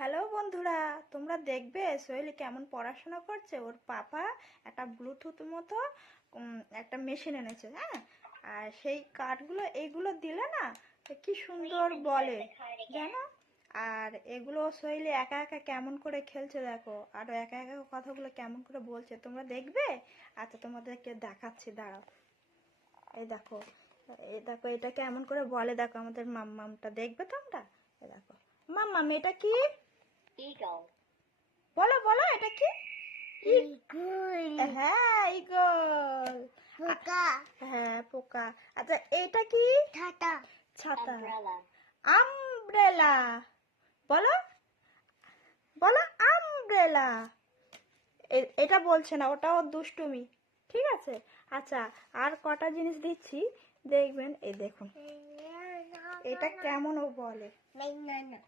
Hello বন্ধুরা, তোমরা দেখবে সোহেলি কেমন পড়াশোনা করছে। ওর পাপা একটা ব্লুটুথ মতো একটা মেশিন এনেছে, হ্যাঁ। আর সেই কার্ডগুলো এইগুলো দিলে না কি সুন্দর বলে জানো। আর এগুলো সোহেলি একা একা কেমন করে খেলছে দেখো, আর একা একা কথাগুলো কেমন করে বলছে তোমরা দেখবে। আচ্ছা তোমাদেরকে দেখাচ্ছি, দাঁড়াও। এই দেখো, এই দেখো এটা কেমন করে বলে দেখো আমাদের মাম্মামটা, দেখবে তোমরা। এই দেখো মাম্মাম, এটা কি? Eagle. বলো বলো, এটা কি? Eagle. হ্যাঁ, ঈগল। Poka. হ্যাঁ, পোকা। আচ্ছা এটা কি? Tata. ছাতা। Umbrella. আমব্রেলা। বলো বলো, আমব্রেলা। এটা বলছে না, ওটা ওর দুষ্টুমি। ঠিক আছে। আচ্ছা, আর কটা জিনিস দিচ্ছি, দেখবেন। এই দেখুন এটা কেমন ও বলে। Banana.